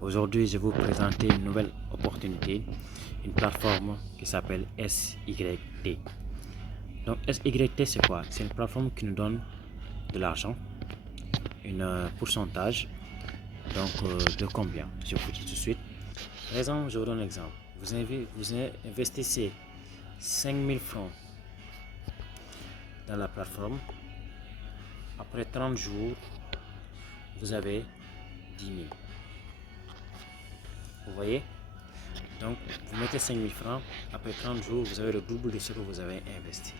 Aujourd'hui, je vais vous présenter une nouvelle opportunité, une plateforme qui s'appelle SYT. Donc SYT, c'est quoi? C'est une plateforme qui nous donne de l'argent, un pourcentage, de combien? Je vous dis tout de suite. Par exemple, je vous donne un exemple. Vous investissez 5000 francs dans la plateforme. Après 30 jours, vous avez 10 000. Vous voyez? Donc, vous mettez 5000 francs, après 30 jours, vous avez le double de ce que vous avez investi.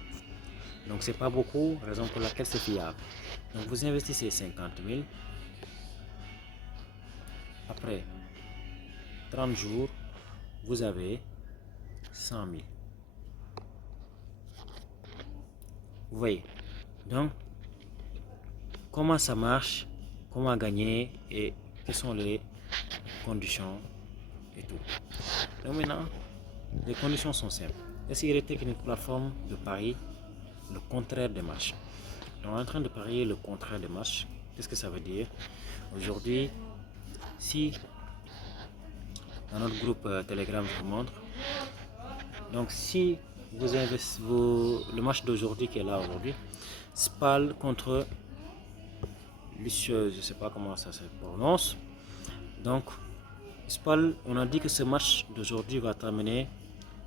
Donc, c'est pas beaucoup, raison pour laquelle c'est fiable. Donc, vous investissez 50 000. Après 30 jours, vous avez 100 000. Vous voyez? Donc, comment ça marche, comment gagner et quelles sont les conditions et tout. Donc maintenant, les conditions sont simples. SYT est une plateforme de pari, le contraire des matchs. Donc, on est en train de parier le contraire des matchs. Qu'est-ce que ça veut dire? Aujourd'hui, si dans notre groupe Telegram, je vous montre. Donc, si vous investissez le match d'aujourd'hui qui est là aujourd'hui, Spal contre Lucieux, je ne sais pas comment ça se prononce. Donc, Spal, on a dit que ce match d'aujourd'hui va terminer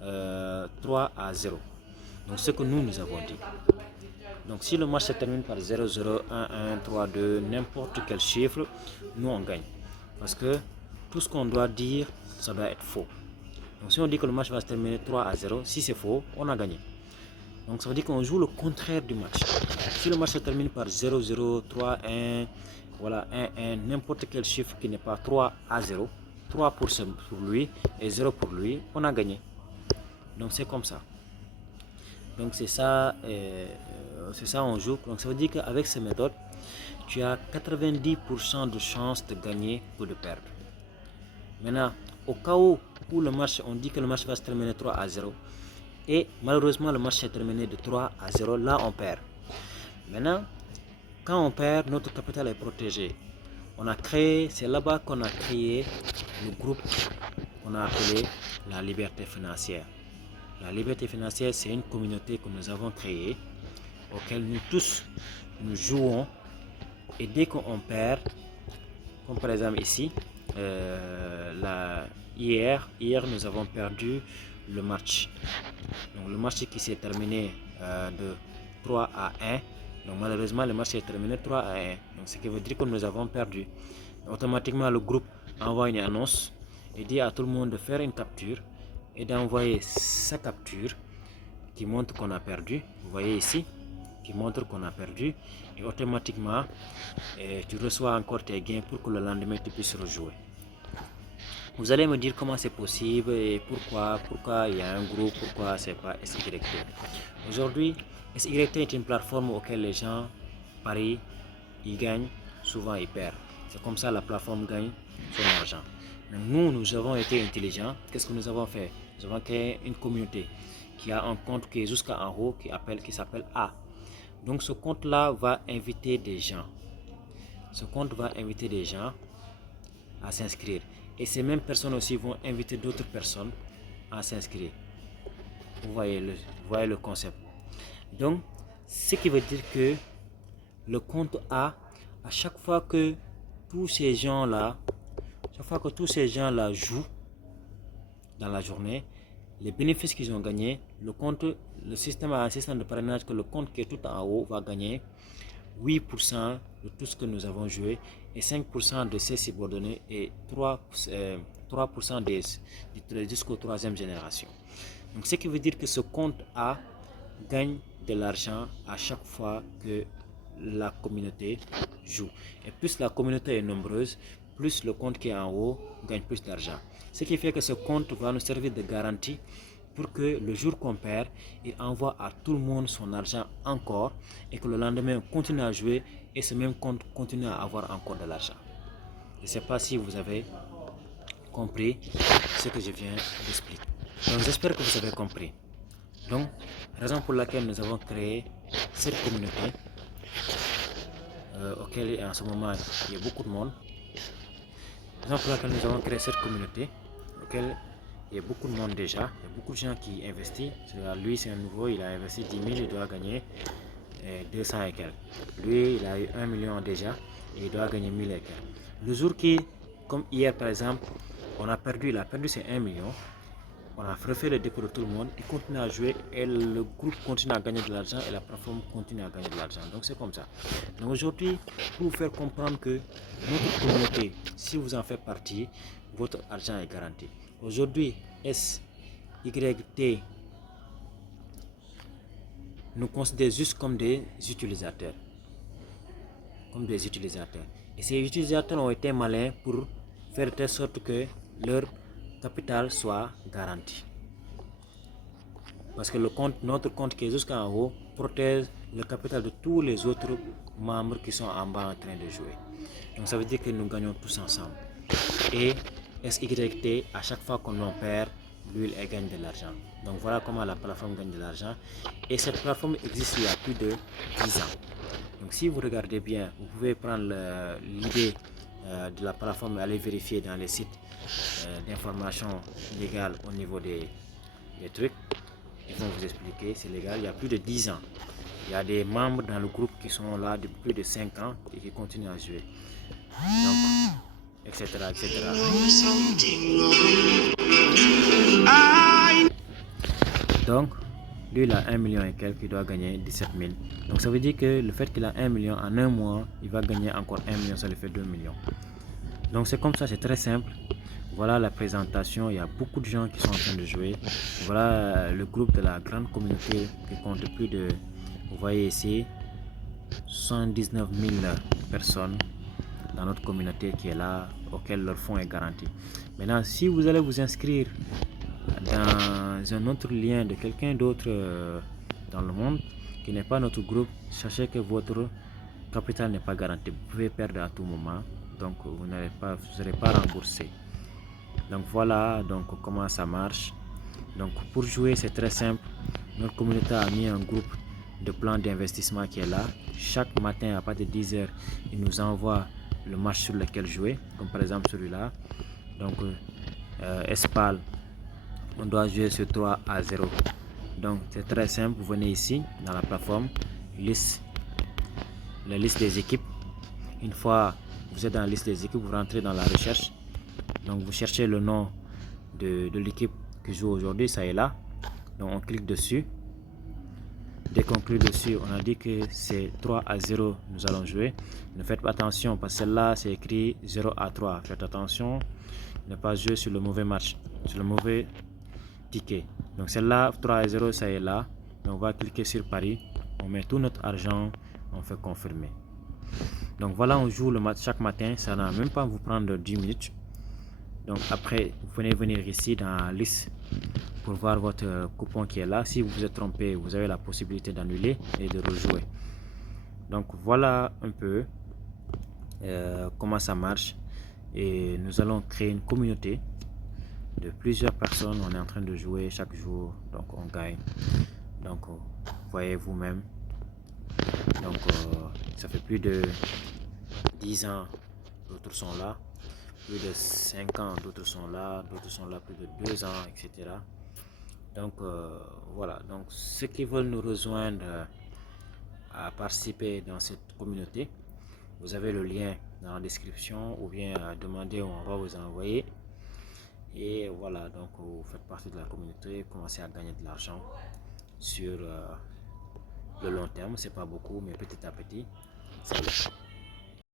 3-0. Donc, ce que nous avons dit. Donc, si le match se termine par 0-0, 1-1, 3-2, n'importe quel chiffre, nous on gagne. Parce que tout ce qu'on doit dire, ça doit être faux. Donc, si on dit que le match va se terminer 3-0, si c'est faux, on a gagné. Donc, ça veut dire qu'on joue le contraire du match. Si le match se termine par 0-0, 3-1, voilà, 1-1, n'importe quel chiffre qui n'est pas 3-0, 3 pour lui et 0 pour lui, on a gagné. Donc, c'est comme ça. Donc, c'est ça on joue. Donc, ça veut dire qu'avec ces méthodes, tu as 90% de chances de gagner ou de perdre. Maintenant, au cas où le match, on dit que le match va se terminer 3-0 et malheureusement le match s'est terminé de 3-0, là on perd. Maintenant, quand on perd, notre capital est protégé. C'est là-bas qu'on a créé le groupe qu'on a appelé la liberté financière. La liberté financière, c'est une communauté que nous avons créée, auquel nous tous nous jouons, et dès qu'on perd, comme par exemple ici, hier nous avons perdu le match. Donc le match qui s'est terminé de 3-1. Donc malheureusement le match s'est terminé 3-1. Donc ce qui veut dire que nous avons perdu. Automatiquement le groupe envoie une annonce et dit à tout le monde de faire une capture et d'envoyer sa capture qui montre qu'on a perdu. Vous voyez ici, qui montre qu'on a perdu, et automatiquement tu reçois encore tes gains pour que le lendemain tu puisses rejouer. Vous allez me dire comment c'est possible et pourquoi il y a un groupe, pourquoi c'est pas SYT. Aujourd'hui, SYT est une plateforme auquel les gens parient, ils gagnent, souvent ils perdent. C'est comme ça la plateforme gagne son argent. Mais nous avons été intelligents. Qu'est-ce que nous avons fait? Nous avons créé une communauté qui a un compte qui est jusqu'en haut, qui s'appelle A. Donc ce compte-là va inviter des gens. Ce compte va inviter des gens à s'inscrire. Et ces mêmes personnes aussi vont inviter d'autres personnes à s'inscrire. Vous voyez le concept. Donc, ce qui veut dire que le compte A, à chaque fois que tous ces gens-là jouent dans la journée, les bénéfices qu'ils ont gagnés, le système a un système de parrainage que le compte qui est tout en haut va gagner 8% de tout ce que nous avons joué et 5% de ses subordonnés et 3% jusqu'aux troisième génération. Donc ce qui veut dire que ce compte A gagne de l'argent à chaque fois que la communauté joue. Et plus la communauté est nombreuse, plus le compte qui est en haut gagne plus d'argent. Ce qui fait que ce compte va nous servir de garantie pour que le jour qu'on perd, il envoie à tout le monde son argent encore et que le lendemain on continue à jouer et ce même compte continue à avoir encore de l'argent. Je ne sais pas si vous avez compris ce que je viens d'expliquer. Donc j'espère que vous avez compris. Donc, raison pour laquelle nous avons créé cette communauté auquel en ce moment il y a beaucoup de monde. raison pour laquelle nous avons créé cette communauté, auquel il y a beaucoup de monde déjà, il y a beaucoup de gens qui investissent. Lui, c'est un nouveau, il a investi 10 000, il doit gagner 200 et quelques. Lui, il a eu 1 million déjà et il doit gagner 1000 et quelques. Le jour qui, comme hier par exemple, il a perdu ses 1 million. On a refait le dépôt de tout le monde, il continue à jouer et le groupe continue à gagner de l'argent et la plateforme continue à gagner de l'argent. Donc c'est comme ça. Donc aujourd'hui, pour vous faire comprendre que notre communauté, si vous en faites partie, votre argent est garanti. Aujourd'hui, SYT nous considère juste comme des utilisateurs. Et ces utilisateurs ont été malins pour faire de telle sorte que leur capital soit garanti. Parce que notre compte qui est jusqu'en haut protège le capital de tous les autres membres qui sont en bas en train de jouer. Donc ça veut dire que nous gagnons tous ensemble. Et SYT, à chaque fois qu'on en perd, lui, elle gagne de l'argent. Donc voilà comment la plateforme gagne de l'argent. Et cette plateforme existe il y a plus de 10 ans. Donc si vous regardez bien, vous pouvez prendre l'idée de la plateforme et aller vérifier dans les sites d'information légale au niveau des trucs. Ils vont vous expliquer, c'est légal, il y a plus de 10 ans. Il y a des membres dans le groupe qui sont là depuis plus de 5 ans et qui continuent à jouer. Donc, etc. Donc, lui, il a 1 million et quelques, il doit gagner 17 000. Donc, ça veut dire que le fait qu'il a 1 million, en un mois, il va gagner encore 1 million, ça lui fait 2 millions. Donc, c'est comme ça, c'est très simple. Voilà la présentation, il y a beaucoup de gens qui sont en train de jouer. Voilà le groupe de la grande communauté qui compte plus de, vous voyez ici, 79 000 personnes dans notre communauté qui est là, auquel leur fonds est garanti. Maintenant, si vous allez vous inscrire dans un autre lien de quelqu'un d'autre dans le monde qui n'est pas notre groupe, sachez que votre capital n'est pas garanti. Vous pouvez perdre à tout moment, donc vous ne serez pas remboursé. Donc voilà donc comment ça marche. Donc pour jouer, c'est très simple. Notre communauté a mis un groupe de plan d'investissement qui est là. Chaque matin à partir de 10 h, il nous envoie le match sur lequel jouer, comme par exemple celui-là. Donc Espal, on doit jouer sur 3-0. Donc c'est très simple, vous venez ici dans la plateforme, la liste des équipes. Une fois vous êtes dans la liste des équipes, vous rentrez dans la recherche. Donc vous cherchez le nom de l'équipe qui joue aujourd'hui, ça est là. Donc on clique dessus. Dès qu'on clique dessus, on a dit que c'est 3-0, nous allons jouer. Ne faites pas attention parce que celle-là c'est écrit 0-3. Faites attention, ne pas jouer sur le mauvais match, sur le mauvais ticket. Donc celle-là 3-0, ça est là. Donc on va cliquer sur Paris, on met tout notre argent, on fait confirmer. Donc voilà, on joue le match chaque matin, ça n'a même pas vous prendre 10 minutes. Donc après, vous venez venir ici dans la liste pour voir votre coupon qui est là. Si vous vous êtes trompé, vous avez la possibilité d'annuler et de rejouer. Donc voilà un peu comment ça marche. Et nous allons créer une communauté de plusieurs personnes. On est en train de jouer chaque jour, donc on gagne. Donc voyez vous-même. Donc ça fait plus de 10 ans, d'autres sont là. Plus de 5 ans, d'autres sont là plus de 2 ans, etc. Donc voilà, donc ceux qui veulent nous rejoindre à participer dans cette communauté, vous avez le lien dans la description ou bien demandez, on va vous envoyer. Et voilà, donc vous faites partie de la communauté, commencez à gagner de l'argent sur le long terme. C'est pas beaucoup, mais petit à petit, ça va.